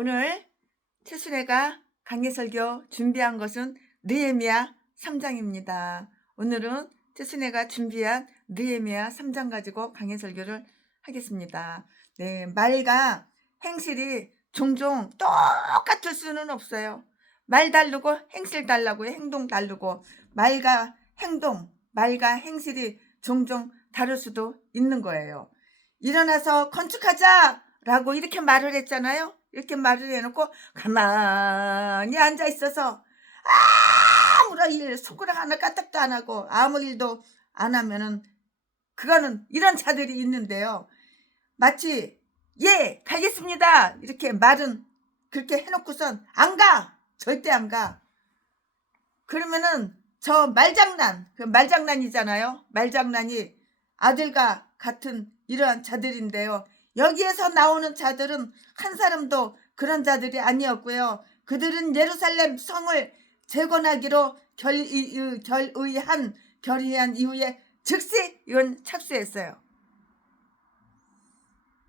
오늘 최순애가 강해설교 준비한 것은 느헤미야 3장입니다. 오늘은 최순애가 준비한 느헤미야 3장 가지고 강해설교를 하겠습니다. 네, 말과 행실이 종종 똑같을 수는 없어요. 말 다르고 행실 달라고 행동 다르고 말과 행실이 종종 다를 수도 있는 거예요. 일어나서 건축하자 라고 이렇게 말을 했잖아요. 이렇게 말을 해놓고 가만히 앉아 있어서 아무런 일 손가락 하나 까딱도 안 하고 아무 일도 안 하면은 그거는 이런 자들이 있는데요. 마치 예 가겠습니다 이렇게 말은 그렇게 해놓고선 안 가, 절대 안 가. 그러면은 저 말장난이잖아요. 말장난이 아들과 같은 이러한 자들인데요. 여기에서 나오는 자들은 한 사람도 그런 자들이 아니었고요. 그들은 예루살렘 성을 재건하기로 결의한 이후에 즉시 이건 착수했어요.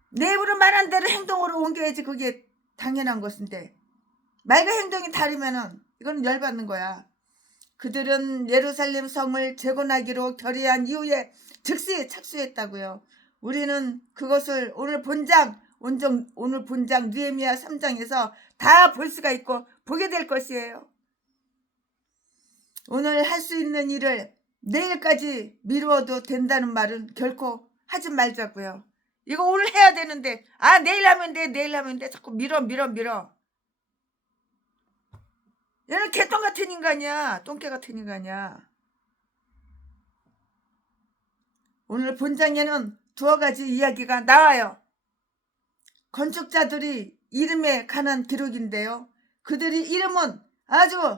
내 입으로 말한 대로 행동으로 옮겨야지 그게 당연한 것인데 말과 행동이 다르면은 이건 열받는 거야. 그들은 예루살렘 성을 재건하기로 결의한 이후에 즉시 착수했다고요. 우리는 그것을 오늘 본장 느헤미야 3장에서 다 볼 수가 있고 보게 될 것이에요. 오늘 할 수 있는 일을 내일까지 미루어도 된다는 말은 결코 하지 말자고요. 이거 오늘 해야 되는데 내일 하면 돼 자꾸 밀어. 얘는 개똥 같은 인간이야. 똥개 같은 인간이야. 오늘 본장에는 두어 가지 이야기가 나와요. 건축자들이 이름에 관한 기록인데요. 그들이 이름은 아주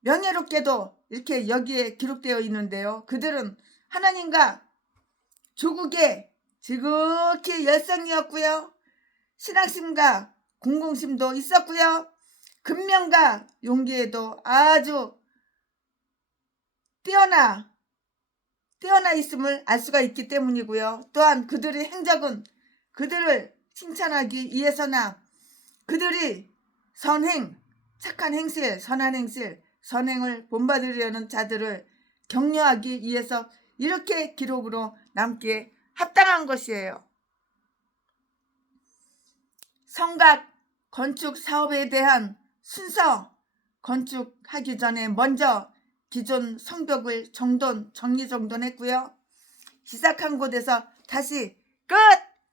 명예롭게도 이렇게 여기에 기록되어 있는데요. 그들은 하나님과 조국에 지극히 열성이었고요. 신앙심과 공공심도 있었고요. 근면과 용기에도 아주 뛰어나 있음을 알 수가 있기 때문이고요. 또한 그들의 행적은 그들을 칭찬하기 위해서나 그들이 선행, 착한 행실, 선한 행실, 선행을 본받으려는 자들을 격려하기 위해서 이렇게 기록으로 남기에 합당한 것이에요. 성곽 건축 사업에 대한 순서, 건축하기 전에 먼저 기존 성벽을 정리정돈했고요. 시작한 곳에서 다시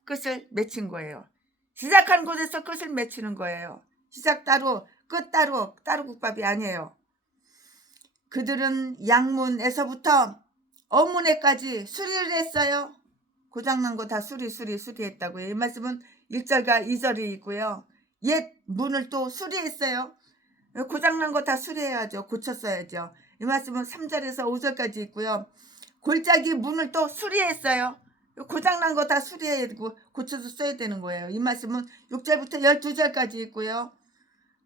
끝을 맺힌 거예요. 시작한 곳에서 끝을 맺히는 거예요. 시작 따로 끝 따로 국밥이 아니에요. 그들은 양문에서부터 어문에까지 수리를 했어요. 고장난 거 다 수리했다고요. 이 말씀은 1절과 2절이 있고요. 옛 문을 또 수리했어요. 고장난 거 다 수리해야죠. 고쳤어야죠. 이 말씀은 3절에서 5절까지 있고요. 골짜기 문을 또 수리했어요. 고장난 거 다 수리해야 되고 고쳐서 써야 되는 거예요. 이 말씀은 6절부터 12절까지 있고요.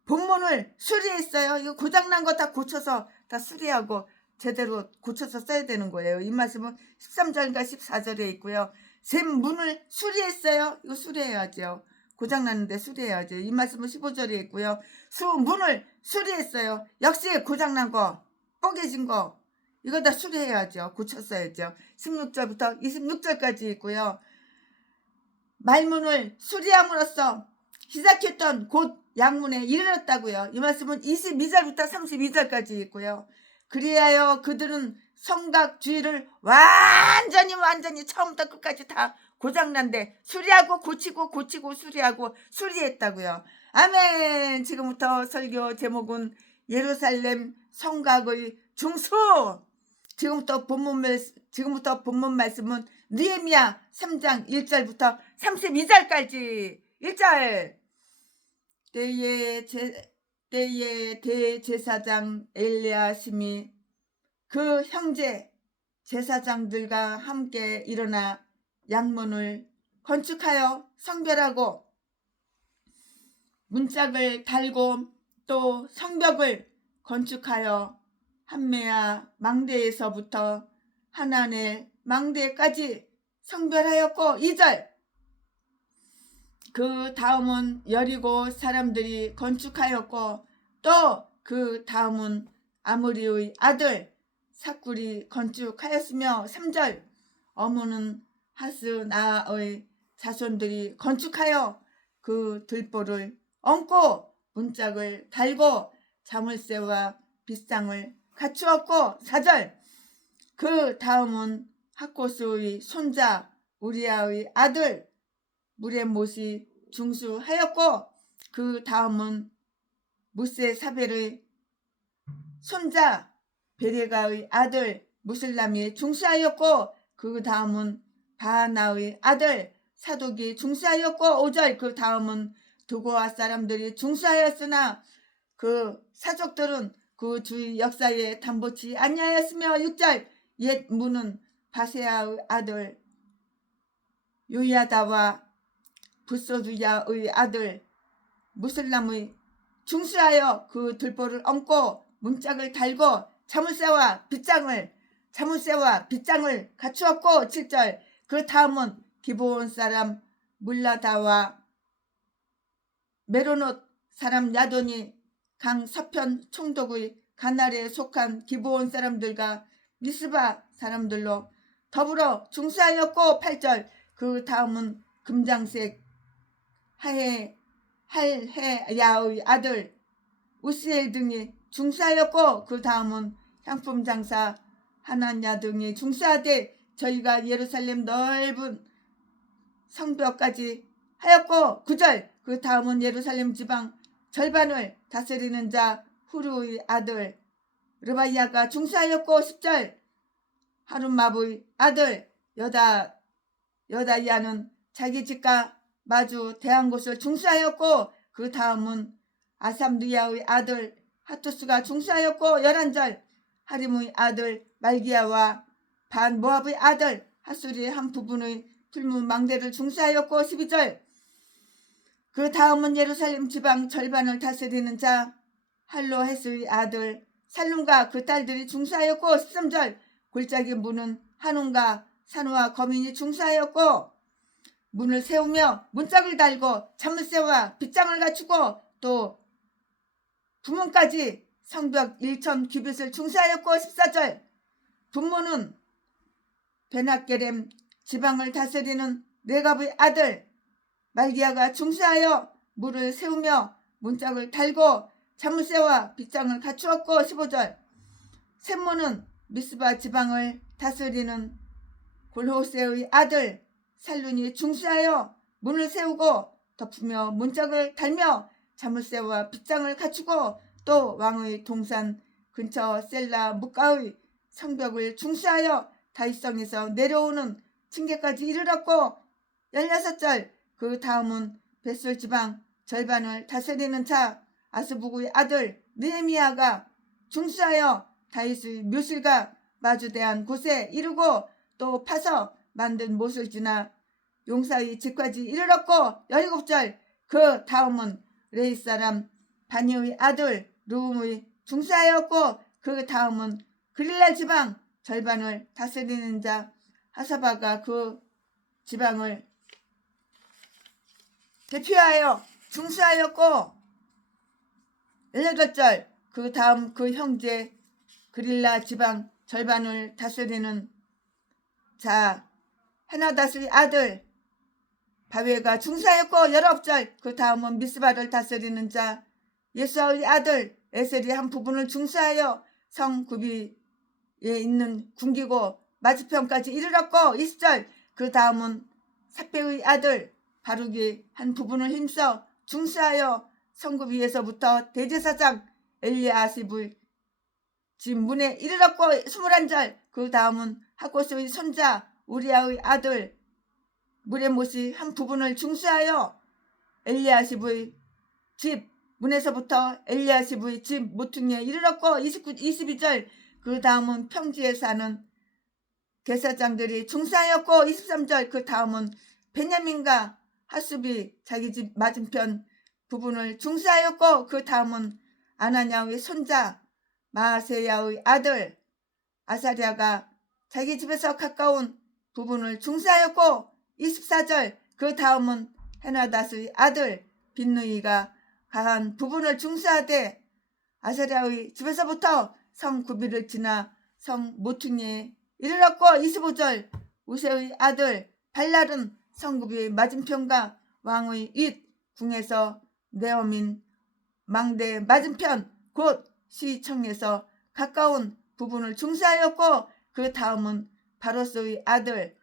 본문을 수리했어요. 이거 고장난 거 다 고쳐서 다 수리하고 제대로 고쳐서 써야 되는 거예요. 이 말씀은 13절과 14절에 있고요. 샘문을 수리했어요. 이거 수리해야죠. 고장났는데 수리해야죠. 이 말씀은 15절에 있고요. 수문을 수리했어요. 역시 고장난 거, 뽀개진 거 이거 다 수리해야죠. 고쳤어야죠. 16절부터 26절까지 있고요. 말문을 수리함으로써 시작했던 곧 양문에 이르렀다고요. 이 말씀은 22절부터 32절까지 있고요. 그리하여 그들은 성곽 주위를 완전히 처음부터 끝까지 다 고장난데 수리하고 고치고 수리하고 수리했다고요. 아멘. 지금부터 설교 제목은 예루살렘 성곽의 중수. 지금부터 본문 말씀은 느헤미야 3장 1절부터 32절까지. 1절. 때에 대제사장 엘리야심이 그 형제 제사장들과 함께 일어나 양문을 건축하여 성별하고 문짝을 달고 또 성벽을 건축하여 한메아 망대에서부터 하나넬 망대까지 성별하였고 2절. 그 다음은 여리고 사람들이 건축하였고 또 그 다음은 아므리의 아들 삭굴이 건축하였으며 3절 어무는 하스나의 자손들이 건축하여 그 들보를 얹고 문짝을 달고 자물쇠와 빗상을 갖추었고 4절 그 다음은 하코스의 손자 우리아의 아들 무레못이 중수하였고 그 다음은 무세사벨의 손자 베레가의 아들 무슬람이 중수하였고 그 다음은 바하나의 아들 사독이 중수하였고 5절 그 다음은 두고아 사람들이 중수하였으나 그 사족들은 그 주의 역사에 담보치 아니하였으며 6절 옛 문은 바세아의 아들 요야다와 부소두야의 아들 무슬람의 중수하여 그 들보를 얹고 문짝을 달고 자물쇠와 빗장을 갖추었고 7절 그 다음은 기브온 사람 물라다와 메로노 사람 야돈이 강 서편 총독의 가날에 속한 기브온 사람들과 미스바 사람들로 더불어 중수하였고 8절 그 다음은 금장색 할헤야의 아들 우시엘 등이 중수하였고 그 다음은 향품 장사 하나냐 등이 중수하되 저희가 예루살렘 넓은 성벽까지 하였고 9절 그 다음은 예루살렘 지방 절반을 다스리는 자 후루의 아들 르바이야가 중수하였고 10절 하룸마브의 아들 여다이야는 자기 집과 마주 대한 곳을 중수하였고 그 다음은 아삼드야의 아들 하투스가 중수하였고 11절 하림의 아들 말기야와 반 모압의 아들 하수리의 한 부분의 풀무 망대를 중수하였고 12절 그 다음은 예루살렘 지방 절반을 다스리는 자 할로헤스의 아들 살룸과 그 딸들이 중수하였고 13절 골짜기 문은 한온과 산호와 거민이 중수하였고 문을 세우며 문짝을 달고 자물쇠와 빗장을 갖추고 또 부문까지 성벽 1천 규빗을 중수하였고 14절 분모는 베나게렘 지방을 다스리는 레갑의 아들 말기야가 중수하여 물을 세우며 문짝을 달고 자물쇠와 빗장을 갖추었고 15절 셈모는 미스바 지방을 다스리는 골호세의 아들 살룬이 중수하여 문을 세우고 덮으며 문짝을 달며 자물쇠와 빗장을 갖추고 또 왕의 동산 근처 셀라 묵가의 성벽을 중수하여 다윗성에서 내려오는 층계까지 이르렀고 16절 그 다음은 벳솔 지방 절반을 다스리는 자 아스부구의 아들 느헤미야가 중수하여 다윗의 묘실과 마주대한 곳에 이르고 또 파서 만든 못을 지나 용사의 집까지 이르렀고 17절 그 다음은 레이 사람 바니의 아들 루움의 중수하였고 그 다음은 그릴라 지방 절반을 다스리는 자 하사바가 그 지방을 대표하여 중수하였고 18절 그 다음 그 형제 그릴라 지방 절반을 다스리는 자 헤나다스의 아들 바웨가 중수하였고 19절 그 다음은 미스바를 다스리는 자 예수아의 아들 에셀이 한 부분을 중수하여 성 구비에 있는 군기고 맞은편까지 이르렀고 20절 그 다음은 삭베의 아들 바룩이 한 부분을 힘써 중수하여 성굽 위에서부터 대제사장 엘리아십의 집 문에 이르렀고 21절 그 다음은 하고스의 손자 우리아의 아들 무레못이 한 부분을 중수하여 엘리아십의 집 문에서부터 엘리아십의 집 모퉁이에 이르렀고 22절 그 다음은 평지에 사는 대사장들이 중수하였고 23절 그 다음은 베냐민과 하수비 자기 집 맞은편 부분을 중수하였고 그 다음은 아나냐의 손자 마세야의 아들 아사랴가 자기 집에서 가까운 부분을 중수하였고 24절 그 다음은 헤나닷의 아들 빈누이가 가한 부분을 중수하되 아사랴의 집에서부터 성 구비를 지나 성 모퉁이에 이르렀고 25절 우세의 아들 발랄은 성구비의 맞은편과 왕의 윗 궁에서 네오민 망대 맞은편 곧 시청에서 가까운 부분을 중수하였고 그 다음은 바로스의 아들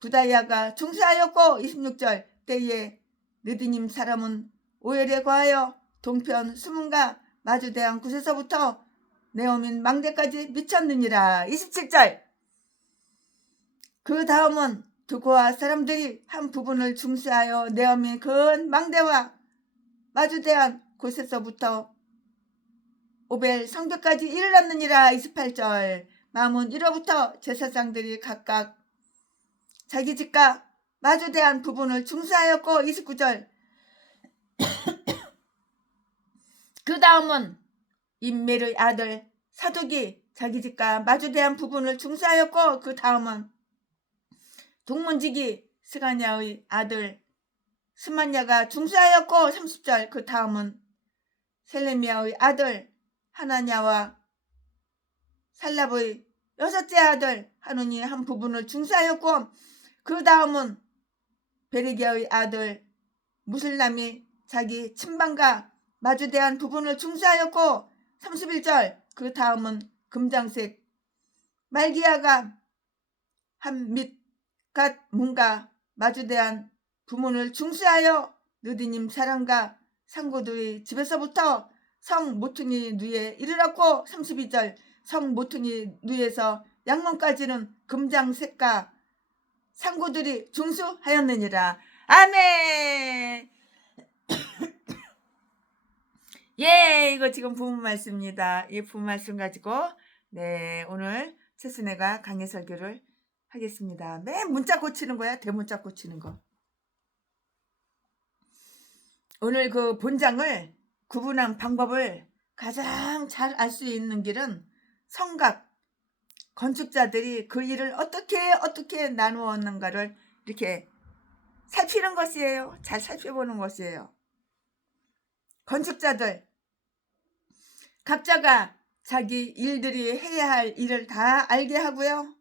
부다야가 중수하였고 26절 때에 느디님 사람은 오엘에 거하여 동편 수문과 마주대한 곳에서부터 네오민 망대까지 미쳤느니라. 27절 그 다음은 두고와 사람들이 한 부분을 중수하여 네오민 근 망대와 마주대한 곳에서부터 오벨 성벽까지 이르렀느니라. 28절 마문 1호부터 제사장들이 각각 자기 집과 마주대한 부분을 중수하였고 29절 그 다음은 임멜의 아들 사독이 자기 집과 마주대한 부분을 중수하였고 그 다음은 동문지기 스가냐의 아들 스만야가 중수하였고 30절 그 다음은 셀레미야의 아들 하나냐와 살랍의 여섯째 아들 하눈이 한 부분을 중수하였고 그 다음은 베레기야의 아들 무슬람이 자기 친방과 마주대한 부분을 중수하였고 31절 그 다음은 금장색 말기야가 한 밑갓 문과 마주대한 부문을 중수하여 느디님 사람과 상고들의 집에서부터 성 모퉁이 누에 이르렀고 32절 성 모퉁이 누에서 양문까지는 금장색과 상고들이 중수하였느니라. 아멘. 예, 이거 지금 부문 말씀입니다. 이 부문 말씀 가지고 오늘 최순애가 강해 설교를 하겠습니다. 맨 문자 고치는 거야, 대문자 고치는 거. 오늘 그 본장을 구분한 방법을 가장 잘 알 수 있는 길은 성각 건축자들이 그 일을 어떻게 나누었는가를 이렇게 살피는 것이에요. 잘 살펴보는 것이에요. 건축자들 각자가 자기 일들이 해야 할 일을 다 알게 하고요.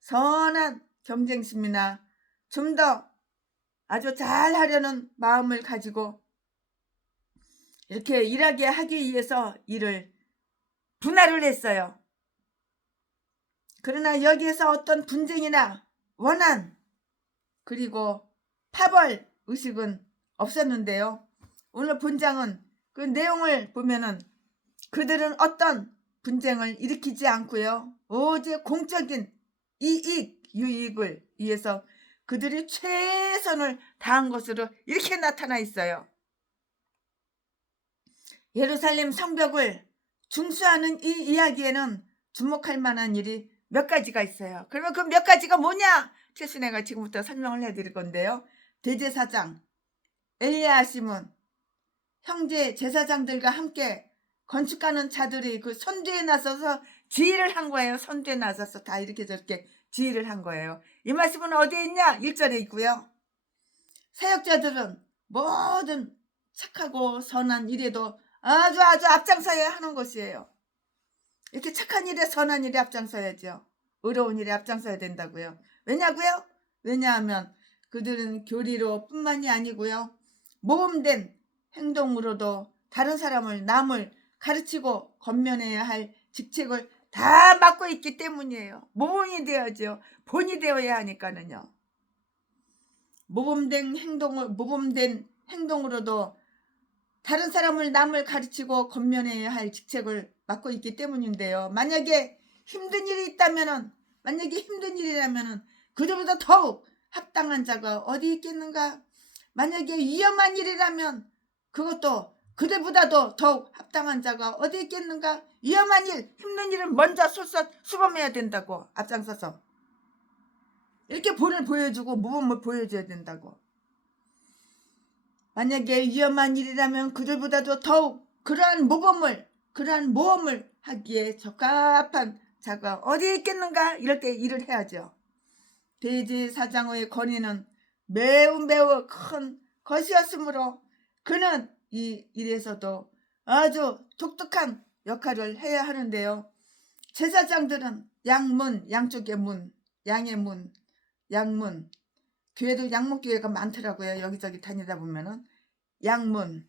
선한 경쟁심이나 좀 더 아주 잘 하려는 마음을 가지고 이렇게 일하게 하기 위해서 일을 분할을 했어요. 그러나 여기에서 어떤 분쟁이나 원한 그리고 파벌 의식은 없었는데요. 오늘 본장은 그 내용을 보면은 그들은 어떤 분쟁을 일으키지 않고요. 오직 공적인 이익, 유익을 위해서 그들이 최선을 다한 것으로 이렇게 나타나 있어요. 예루살렘 성벽을 중수하는 이 이야기에는 주목할 만한 일이 몇 가지가 있어요. 그러면 그 몇 가지가 뭐냐? 최순애가 지금부터 설명을 해드릴 건데요. 대제사장 엘리야시문 형제 제사장들과 함께 건축하는 자들이 그 선두에 나서서 지휘를 한 거예요. 선두에 나서서 다 이렇게 저렇게 지휘를 한 거예요. 이 말씀은 어디에 있냐? 1절에 있고요. 사역자들은 모든 착하고 선한 일에도 아주 앞장서야 하는 것이에요. 이렇게 착한 일에 선한 일에 앞장서야죠. 의로운 일에 앞장서야 된다고요. 왜냐고요? 왜냐하면 그들은 교리로 뿐만이 아니고요. 모범된 행동으로도 다른 사람을 남을 가르치고 건면해야 할 직책을 다 맡고 있기 때문이에요. 모범이 되어야죠. 본이 되어야 하니까는요. 모범된 행동으로도 다른 사람을 남을 가르치고 건면해야 할 직책을 맡고 있기 때문인데요. 만약에 힘든 일이라면은 그들보다 더욱 합당한 자가 어디 있겠는가? 만약에 위험한 일이라면 그것도 그들보다도 더욱 합당한 자가 어디 있겠는가? 위험한 일, 힘든 일을 먼저 수범해야 된다고. 앞장서서 이렇게 본을 보여주고 모범을 보여줘야 된다고. 만약에 위험한 일이라면 그들보다도 더욱 그러한 모험을 하기에 적합한 자가 어디 있겠는가? 이럴 때 일을 해야죠. 대제사장의 권위는 매우 매우 큰 것이었으므로 그는 이 일에서도 아주 독특한 역할을 해야 하는데요. 제사장들은 양문, 양쪽의 문, 양의 문, 양문, 교회도 양문교회가 많더라고요. 여기저기 다니다 보면은 양문,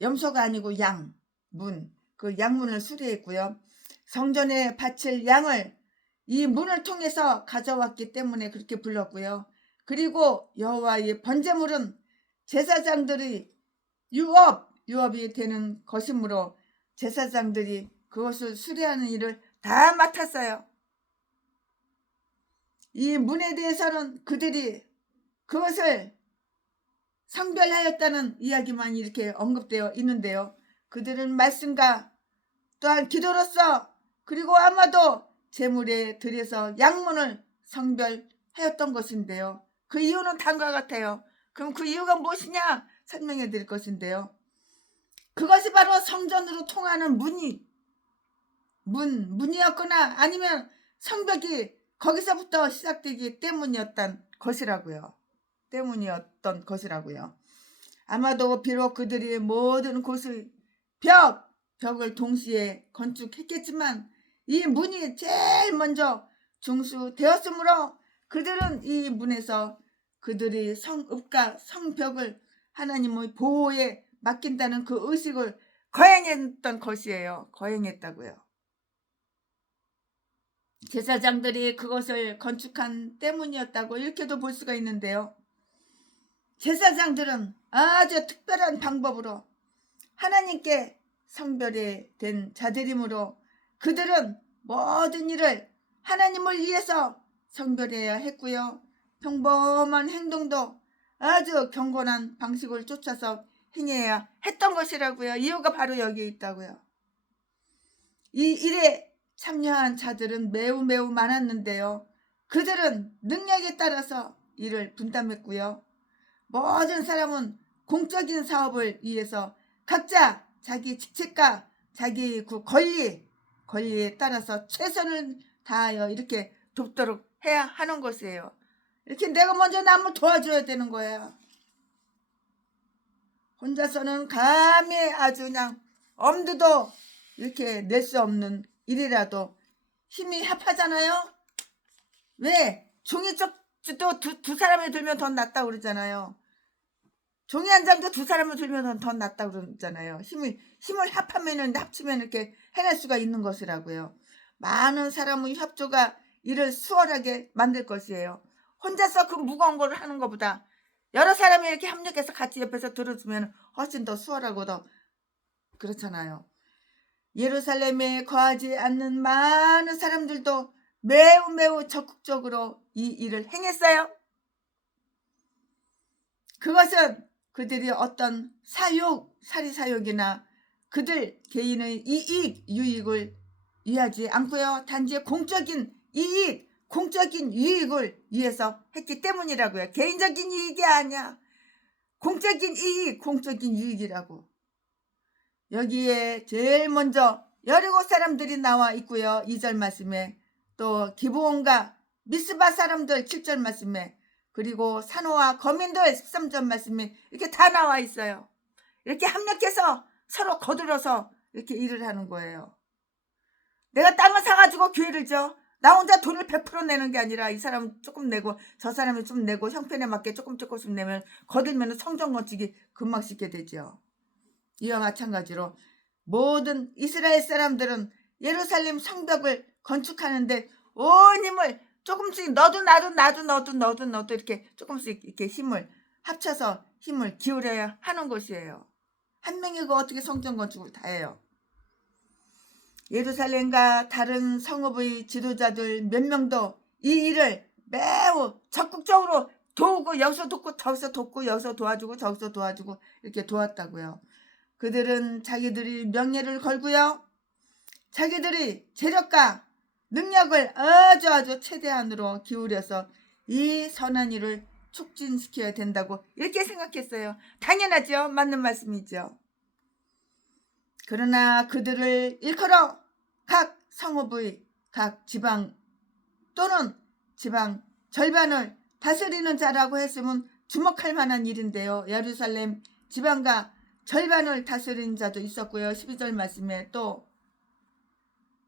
염소가 아니고 양문, 그 양문을 수리했고요. 성전에 바칠 양을 이 문을 통해서 가져왔기 때문에 그렇게 불렀고요. 그리고 여호와의 번제물은 제사장들이 유업이 되는 것이므로 제사장들이 그것을 수리하는 일을 다 맡았어요. 이 문에 대해서는 그들이 그것을 성별하였다는 이야기만 이렇게 언급되어 있는데요. 그들은 말씀과 또한 기도로서 그리고 아마도 제물에 들여서 양문을 성별하였던 것인데요. 그 이유는 다음과 같아요. 그럼 그 이유가 무엇이냐 설명해 드릴 것인데요. 그것이 바로 성전으로 통하는 문이었거나 아니면 성벽이 거기서부터 시작되기 때문이었던 것이라고요. 아마도 비록 그들이 모든 곳의 벽을 동시에 건축했겠지만 이 문이 제일 먼저 중수되었으므로 그들은 이 문에서 그들이 성읍과 성벽을 하나님의 보호에 맡긴다는 그 의식을 거행했던 것이에요. 거행했다고요. 제사장들이 그것을 건축한 때문이었다고 이렇게도 볼 수가 있는데요. 제사장들은 아주 특별한 방법으로 하나님께 성별이 된 자들이므로 그들은 모든 일을 하나님을 위해서 성별해야 했고요. 평범한 행동도 아주 경건한 방식을 쫓아서 행해야 했던 것이라고요. 이유가 바로 여기에 있다고요. 이 일에 참여한 자들은 매우 매우 많았는데요. 그들은 능력에 따라서 일을 분담했고요. 모든 사람은 공적인 사업을 위해서 각자 자기 직책과 자기 그 권리에 따라서 최선을 다하여 이렇게 돕도록 해야 하는 것이에요. 이렇게 내가 먼저 남을 도와줘야 되는 거예요. 혼자서는 감히 아주 그냥 엄두도 이렇게 낼 수 없는 일이라도 힘이 합하잖아요. 왜? 종이쪽도 두 사람이 들면 더 낫다고 그러잖아요. 종이 한 장도 두 사람을 들면 더 낫다고 그러잖아요. 힘을 합치면 이렇게 해낼 수가 있는 것이라고요. 많은 사람의 협조가 일을 수월하게 만들 것이에요. 혼자서 그 무거운 걸 하는 것보다 여러 사람이 이렇게 협력해서 같이 옆에서 들어주면 훨씬 더 수월하고 더 그렇잖아요. 예루살렘에 거하지 않는 많은 사람들도 매우 매우 적극적으로 이 일을 행했어요. 그것은 그들이 어떤 사리사욕이나 그들 개인의 유익을 위하지 않고요. 단지 공적인 유익을 위해서 했기 때문이라고요. 개인적인 이익이 아니야. 공적인 유익이라고. 여기에 제일 먼저 여리고 사람들이 나와 있고요. 2절 말씀에 또 기브온과 미스바 사람들 7절 말씀에 그리고 산호와 거민들 13절 말씀에 이렇게 다 나와 있어요. 이렇게 합력해서 서로 거들어서 이렇게 일을 하는 거예요. 내가 땅을 사가지고 교회를 져. 나 혼자 돈을 100% 내는 게 아니라 이 사람은 조금 내고 저 사람이 좀 내고 형편에 맞게 조금씩 내면 거들면 성전 건축이 금방 쉽게 되죠. 이와 마찬가지로 모든 이스라엘 사람들은 예루살렘 성벽을 건축하는데 온 힘을 조금씩 너도 이렇게 조금씩 이렇게 힘을 합쳐서 힘을 기울여야 하는 것이에요. 한 명이고 어떻게 성전 건축을 다 해요. 예루살렘과 다른 성읍의 지도자들 몇 명도 이 일을 매우 적극적으로 도우고 여기서 돕고 저기서 돕고 여기서 도와주고 저기서 도와주고 이렇게 도왔다고요. 그들은 자기들이 명예를 걸고요. 자기들이 재력과 능력을 아주 최대한으로 기울여서 이 선한 일을 촉진시켜야 된다고 이렇게 생각했어요. 당연하죠. 맞는 말씀이죠. 그러나 그들을 일컬어 각 성읍의 각 지방 또는 지방 절반을 다스리는 자라고 했으면 주목할 만한 일인데요. 예루살렘 지방과 절반을 다스리는 자도 있었고요. 12절 말씀에 또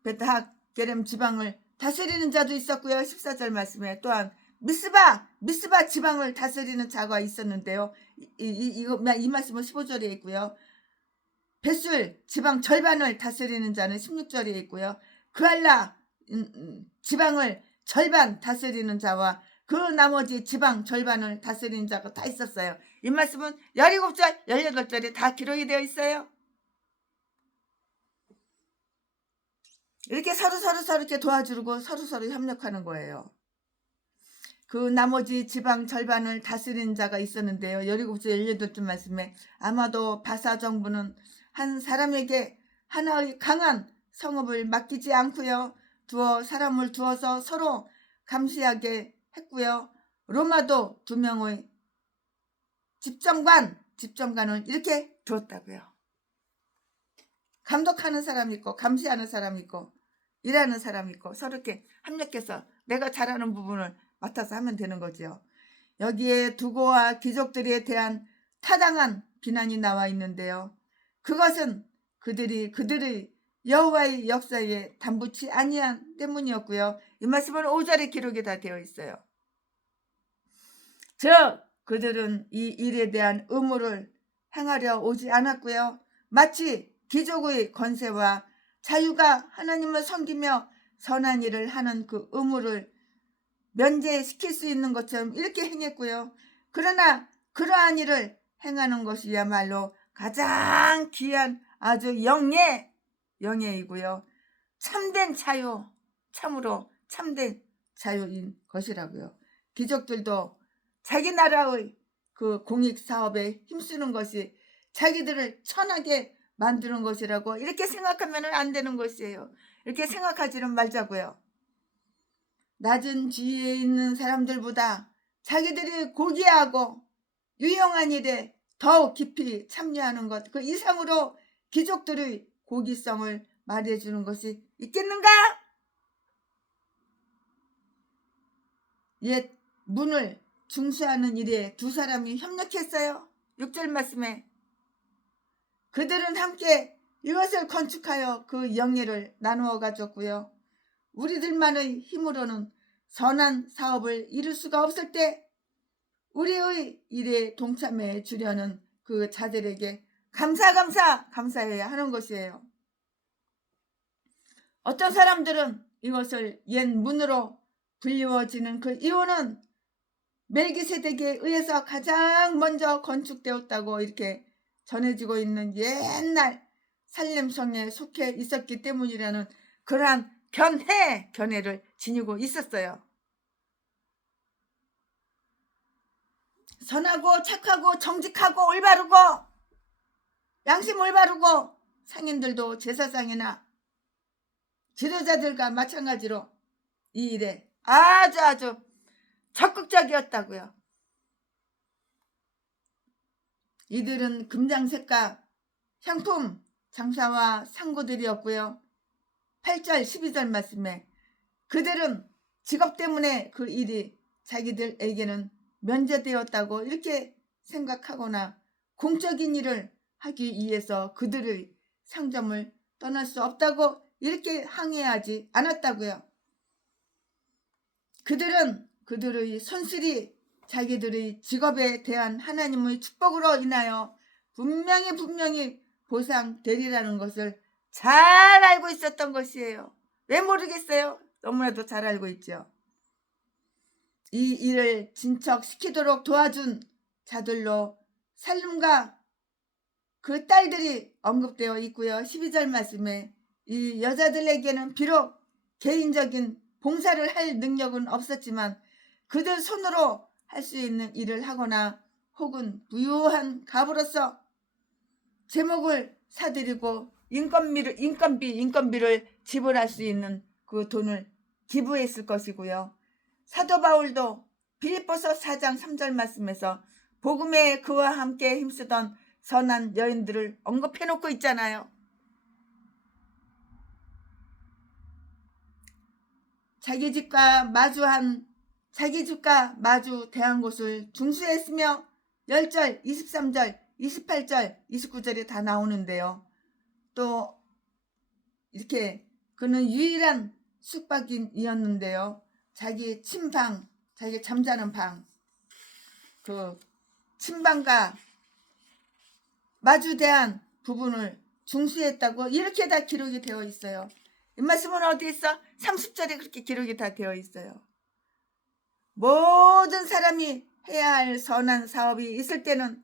베트학 게렘 지방을 다스리는 자도 있었고요. 14절 말씀에 또한 미스바 지방을 다스리는 자가 있었는데요. 이 말씀은 15절에 있고요. 벳술 지방 절반을 다스리는 자는 16절에 있고요. 그알라 지방을 절반 다스리는 자와 그 나머지 지방 절반을 다스리는 자가 다 있었어요. 이 말씀은 17절, 18절에 다 기록이 되어 있어요. 이렇게 서로 이렇게 도와주고 서로 협력하는 거예요. 그 나머지 지방 절반을 다스리는 자가 있었는데요. 17절, 18절 말씀에 아마도 바사 정부는 한 사람에게 하나의 강한 성읍을 맡기지 않고요. 사람을 두어서 서로 감시하게 했고요. 로마도 2명의 집정관을 이렇게 두었다고요. 감독하는 사람이 있고 감시하는 사람이 있고 일하는 사람이 있고 서로 이렇게 협력해서 내가 잘하는 부분을 맡아서 하면 되는 거죠. 여기에 두고와 귀족들에 대한 타당한 비난이 나와 있는데요. 그것은 그들의 여호와의 역사에 담붙지 아니한 때문이었고요. 이 말씀은 5절에 기록이 다 되어 있어요. 즉 그들은 이 일에 대한 의무를 행하려 오지 않았고요. 마치 귀족의 권세와 자유가 하나님을 섬기며 선한 일을 하는 그 의무를 면제시킬 수 있는 것처럼 이렇게 행했고요. 그러나 그러한 일을 행하는 것이야말로 가장 귀한 아주 영예이고요. 참된 자유, 참으로 참된 자유인 것이라고요. 귀족들도 자기 나라의 그 공익사업에 힘쓰는 것이 자기들을 천하게 만드는 것이라고 이렇게 생각하면 안 되는 것이에요. 이렇게 생각하지는 말자고요. 낮은 지위에 있는 사람들보다 자기들이 고귀하고 유용한 일에 더욱 깊이 참여하는 것, 그 이상으로 귀족들의 고귀성을 말해주는 것이 있겠는가? 옛 문을 중수하는 일에 두 사람이 협력했어요. 6절 말씀에 그들은 함께 이것을 건축하여 그 영예를 나누어 가졌고요. 우리들만의 힘으로는 선한 사업을 이룰 수가 없을 때 우리의 일에 동참해 주려는 그 자들에게 감사해야 하는 것이에요. 어떤 사람들은 이것을 옛 문으로 불리워지는 그 이유는 멜기세덱에 의해서 가장 먼저 건축되었다고 이렇게 전해지고 있는 옛날 살렘성에 속해 있었기 때문이라는 그러한 견해를 지니고 있었어요. 선하고 착하고 정직하고 올바르고 양심 올바르고 상인들도 제사상이나 지도자들과 마찬가지로 이 일에 아주 적극적이었다고요. 이들은 금장색과 향품 장사와 상고들이었고요. 8절 12절 말씀에 그들은 직업 때문에 그 일이 자기들에게는 면제되었다고 이렇게 생각하거나 공적인 일을 하기 위해서 그들의 상점을 떠날 수 없다고 이렇게 항의하지 않았다고요. 그들은 그들의 손실이 자기들의 직업에 대한 하나님의 축복으로 인하여 분명히 보상되리라는 것을 잘 알고 있었던 것이에요. 왜 모르겠어요? 너무나도 잘 알고 있죠. 이 일을 진척시키도록 도와준 자들로 살림과 그 딸들이 언급되어 있고요. 12절 말씀에 이 여자들에게는 비록 개인적인 봉사를 할 능력은 없었지만 그들 손으로 할 수 있는 일을 하거나 혹은 부유한 갑으로서 제목을 사들이고 인건비를 지불할 수 있는 그 돈을 기부했을 것이고요. 사도 바울도 빌립보서 4장 3절 말씀에서 복음에 그와 함께 힘쓰던 선한 여인들을 언급해놓고 있잖아요. 자기 집과 마주한 자기 집과 마주 대한 곳을 중수했으며 10절, 23절, 28절, 29절에 다 나오는데요. 또 이렇게 그는 유일한 숙박인이었는데요. 자기 침방, 자기 잠자는 방, 그 침방과 마주대한 부분을 중수했다고 이렇게 다 기록이 되어 있어요. 이 말씀은 어디 있어? 30절에 그렇게 기록이 다 되어 있어요. 모든 사람이 해야 할 선한 사업이 있을 때는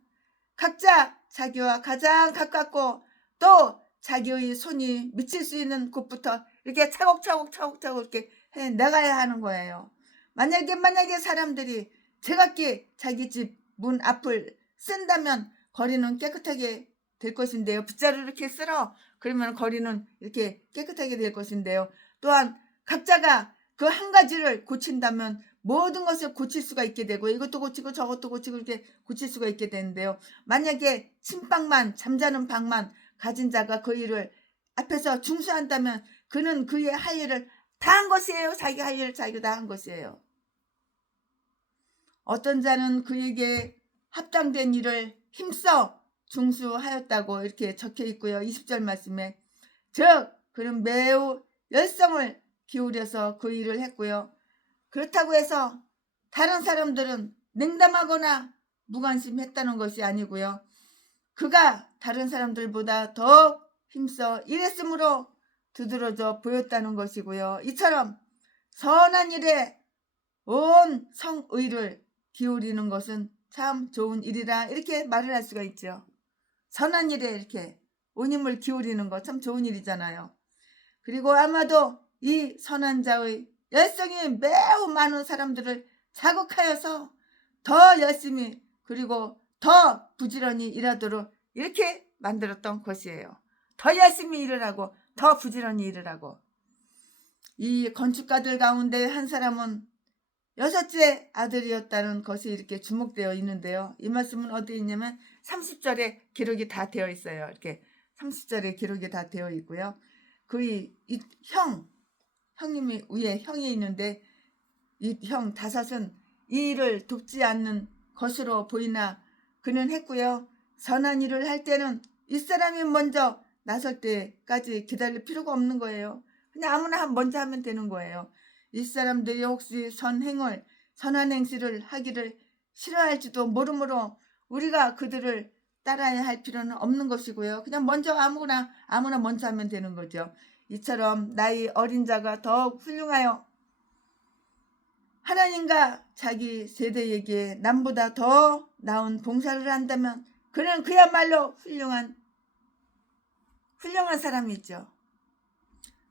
각자 자기와 가장 가깝고 또 자기의 손이 미칠 수 있는 곳부터 이렇게 차곡차곡 이렇게 해 나가야 하는 거예요. 만약에 사람들이 제각기 자기 집 문 앞을 쓴다면 거리는 깨끗하게 될 것인데요. 빗자루 이렇게 쓸어 그러면 거리는 이렇게 깨끗하게 될 것인데요. 또한 각자가 그 한 가지를 고친다면 모든 것을 고칠 수가 있게 되고 이것도 고치고 저것도 고치고 이렇게 고칠 수가 있게 되는데요. 만약에 침방만 잠자는 방만 가진 자가 그 일을 앞에서 중수한다면 그는 그의 할 일을 다 한 것이에요. 자기 할 일을 자기가 다 한 것이에요. 어떤 자는 그에게 합당된 일을 힘써 중수하였다고 이렇게 적혀 있고요. 20절 말씀에 즉 그는 매우 열성을 기울여서 그 일을 했고요. 그렇다고 해서 다른 사람들은 냉담하거나 무관심했다는 것이 아니고요. 그가 다른 사람들보다 더 힘써 일했으므로 두드러져 보였다는 것이고요. 이처럼 선한 일에 온 성의를 기울이는 것은 참 좋은 일이라 이렇게 말을 할 수가 있죠. 선한 일에 이렇게 온 힘을 기울이는 거 참 좋은 일이잖아요. 그리고 아마도 이 선한 자의 열성이 매우 많은 사람들을 자극하여서 더 열심히 그리고 더 부지런히 일하도록 이렇게 만들었던 것이에요. 더 열심히 일을 하고 더 부지런히 일을 하고. 이 건축가들 가운데 한 사람은 6째 아들이었다는 것이 이렇게 주목되어 있는데요. 이 말씀은 어디에 있냐면 30절에 기록이 다 되어 있어요. 이렇게 30절에 기록이 다 되어 있고요. 그의 형님이 위에 형이 있는데 이 형 다섯은 이 일을 돕지 않는 것으로 보이나 그는 했고요. 선한 일을 할 때는 윗사람이 먼저 나설 때까지 기다릴 필요가 없는 거예요. 그냥 아무나 먼저 하면 되는 거예요. 윗사람들이 혹시 선한 행실을 하기를 싫어할지도 모르므로 우리가 그들을 따라야 할 필요는 없는 것이고요. 그냥 먼저 아무나 먼저 하면 되는 거죠. 이처럼 나이 어린 자가 더욱 훌륭하여 하나님과 자기 세대에게 남보다 더 나은 봉사를 한다면 그는 그야말로 훌륭한 사람이죠.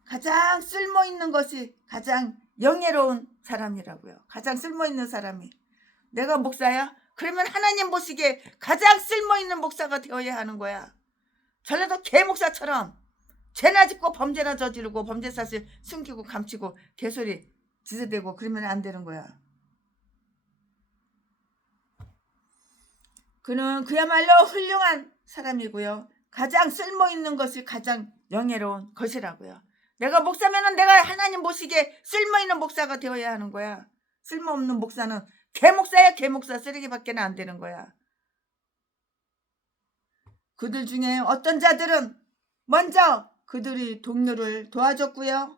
가장 쓸모있는 것이 가장 영예로운 사람이라고요. 가장 쓸모있는 사람이. 내가 목사야? 그러면 하나님 보시기에 가장 쓸모있는 목사가 되어야 하는 거야. 전라도 개목사처럼 죄나 짓고 범죄나 저지르고 범죄 사실 숨기고 감추고 개소리 지저대고 그러면 안 되는 거야. 그는 그야말로 훌륭한 사람이고요. 가장 쓸모있는 것이 가장 영예로운 것이라고요. 내가 목사면은 내가 하나님 보시기에 쓸모있는 목사가 되어야 하는 거야. 쓸모없는 목사는 개목사야. 개목사 쓰레기밖에 안 되는 거야. 그들 중에 어떤 자들은 먼저 그들의 동료를 도와줬고요.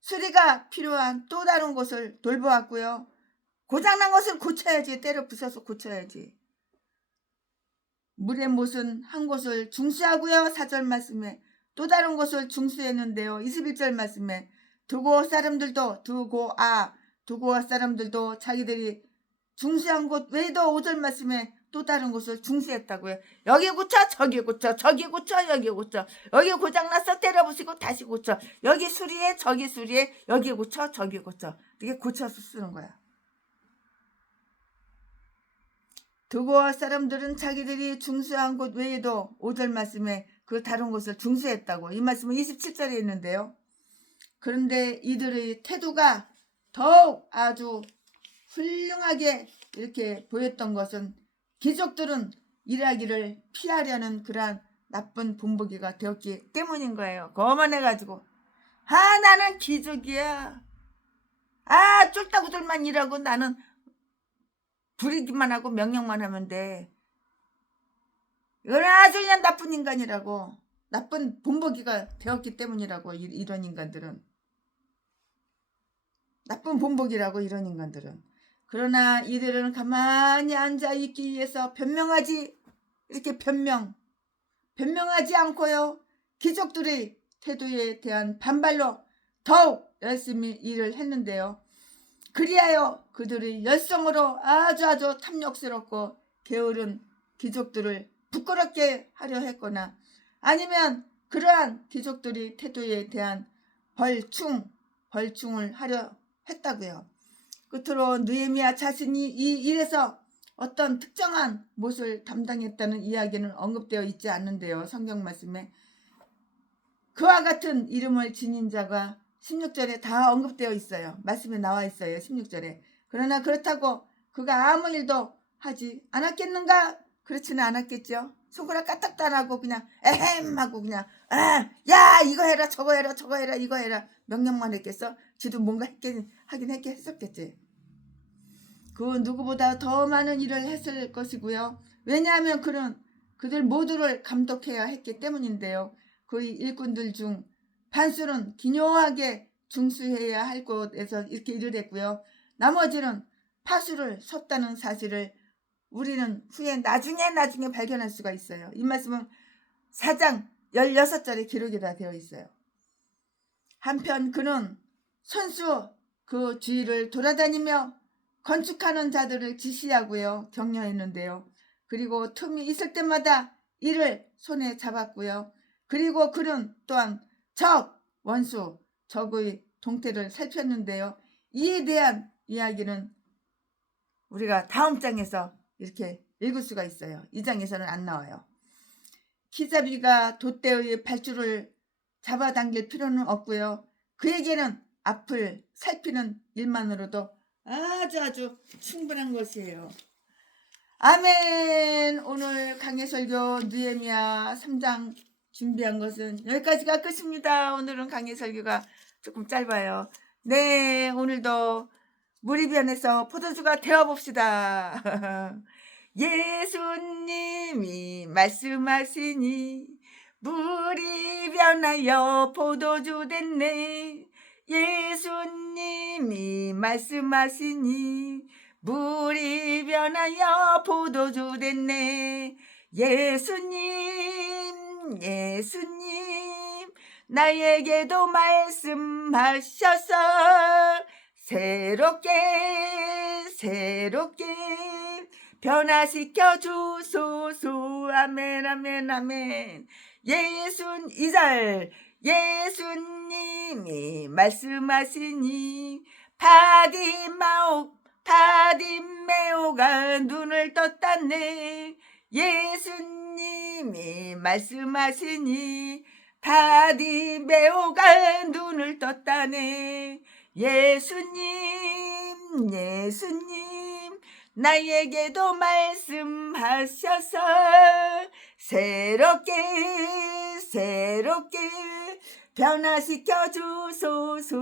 수리가 필요한 또 다른 곳을 돌보았고요. 고장난 것을 고쳐야지. 때려 부숴서 고쳐야지. 물의 못은 한 곳을 중수하고요. 4절 말씀에 또 다른 곳을 중수했는데요. 21절 말씀에 두고아 사람들도 자기들이 중수한 곳 외에도 5절 말씀에 또 다른 곳을 중수했다고요. 여기 고쳐 저기 고쳐 저기 고쳐 여기 고쳐 여기 고장났어 때려 부수고 다시 고쳐 여기 수리해 저기 수리해 여기 고쳐 저기 고쳐 이렇게 고쳐서 쓰는 거야. 두고아 사람들은 자기들이 중수한 곳 외에도 5절 말씀에 그 다른 곳을 중수했다고. 이 말씀은 27절에 있는데요. 그런데 이들의 태도가 더욱 아주 훌륭하게 이렇게 보였던 것은 귀족들은 일하기를 피하려는 그러한 나쁜 본보기가 되었기 때문인 거예요. 거만해가지고 나는 귀족이야. 아, 쫄따구들만 일하고 나는 부리기만 하고 명령만 하면 돼. 이건 아주 그냥 나쁜 인간이라고. 나쁜 본보기가 되었기 때문이라고. 이런 인간들은. 나쁜 본보기라고, 이런 인간들은. 그러나 이들은 가만히 앉아있기 위해서 이렇게 변명하지 않고요. 귀족들의 태도에 대한 반발로 더욱 열심히 일을 했는데요. 그리하여 그들의 열성으로 아주 탐욕스럽고 게으른 귀족들을 부끄럽게 하려 했거나, 아니면 그러한 귀족들의 태도에 대한 벌충을 하려 했다고요. 끝으로 느헤미야 자신이 이 일에서 어떤 특정한 못을 담당했다는 이야기는 언급되어 있지 않는데요. 성경 말씀에 그와 같은 이름을 지닌 자가 16절에 다 언급되어 있어요. 말씀에 나와 있어요. 16절에. 그러나 그렇다고 그가 아무 일도 하지 않았겠는가? 그렇지는 않았겠죠. 손가락 까딱도 안 하고 그냥 에헴 하고 그냥 야 이거 해라 저거 해라 이거 해라 명령만 했겠어? 지도 뭔가 하긴 했었겠지. 그 누구보다 더 많은 일을 했을 것이고요. 왜냐하면 그들 모두를 감독해야 했기 때문인데요. 그의 일꾼들 중 반수는 기묘하게 중수해야 할 곳에서 이렇게 일을 했고요. 나머지는 파수를 섰다는 사실을 우리는 후에 나중에 발견할 수가 있어요. 이 말씀은 4장 16절에 기록이 다 되어 있어요. 한편 그는 손수 그 주위를 돌아다니며 건축하는 자들을 지시하고요. 격려했는데요. 그리고 틈이 있을 때마다 이를 손에 잡았고요. 그리고 그는 또한 적의 동태를 살폈는데요. 이에 대한 이야기는 우리가 다음 장에서 이렇게 읽을 수가 있어요. 이 장에서는 안 나와요. 키자비가 돛대의 발줄을 잡아당길 필요는 없고요. 그에게는 앞을 살피는 일만으로도 아주 충분한 것이에요. 아멘. 오늘 강해설교 느헤미야 3장 준비한 것은 여기까지가 끝입니다. 오늘은 강해설교가 조금 짧아요. 네, 오늘도 무리변에서 포도주가 되어봅시다. 예수님이 말씀하시니 물이 변하여 포도주 됐네. 예수님이 말씀하시니 물이 변하여 포도주 됐네. 예수님 나에게도 말씀하셔서 새롭게 변화시켜 주소서. 아멘 아멘 아멘. 2절 예수님이 말씀하시니 바디메오가 눈을 떴다네. 예수님이 말씀하시니 바디메오가 눈을 떴다네. 예수님 나에게도 말씀하셔서 새롭게 변화시켜 주소서.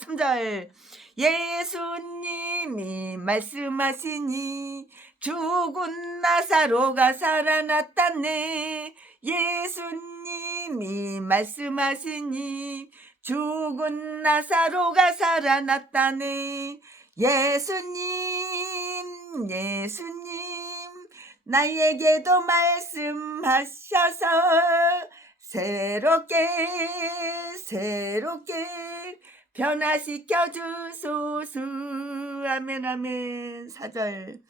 3절 예수님이 말씀하시니 죽은 나사로가 살아났다네. 예수님이 말씀하시니 죽은 나사로가 살아났다네. 예수님 나에게도 말씀하셔서 새롭게 변화시켜 주소서. 아멘 아멘. 4절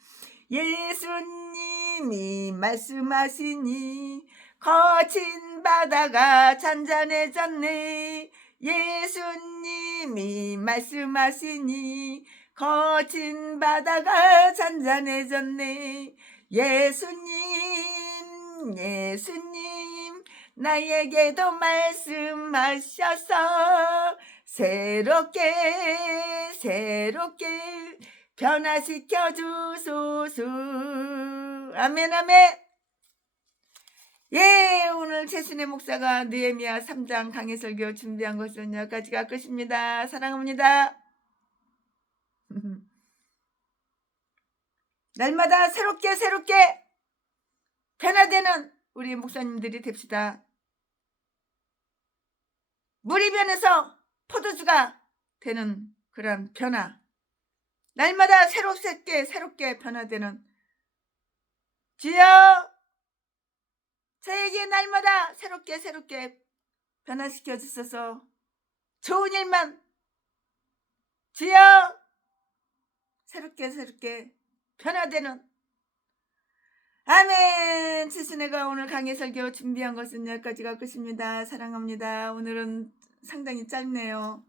예수님이 말씀하시니 거친 바다가 잔잔해졌네. 예수님이 말씀하시니 거친 바다가 잔잔해졌네. 예수님 나에게도 말씀하셔서 새롭게 변화시켜 주소서. 아멘 아멘. 예, 오늘 최순애 목사가 느헤미야 3장 강해설교 준비한 것은 여기까지가 끝입니다. 사랑합니다. 날마다 새롭게 변화되는 우리 목사님들이 됩시다. 물이 변해서 포도주가 되는 그런 변화. 날마다 새롭게 변화되는 주여, 저에게 날마다 새롭게 변화시켜 주셔서 좋은 일만 주여, 새롭게 변화되는 아멘. 지순애가 오늘 강의 설교 준비한 것은 여기까지가 끝입니다. 사랑합니다. 오늘은 상당히 짧네요.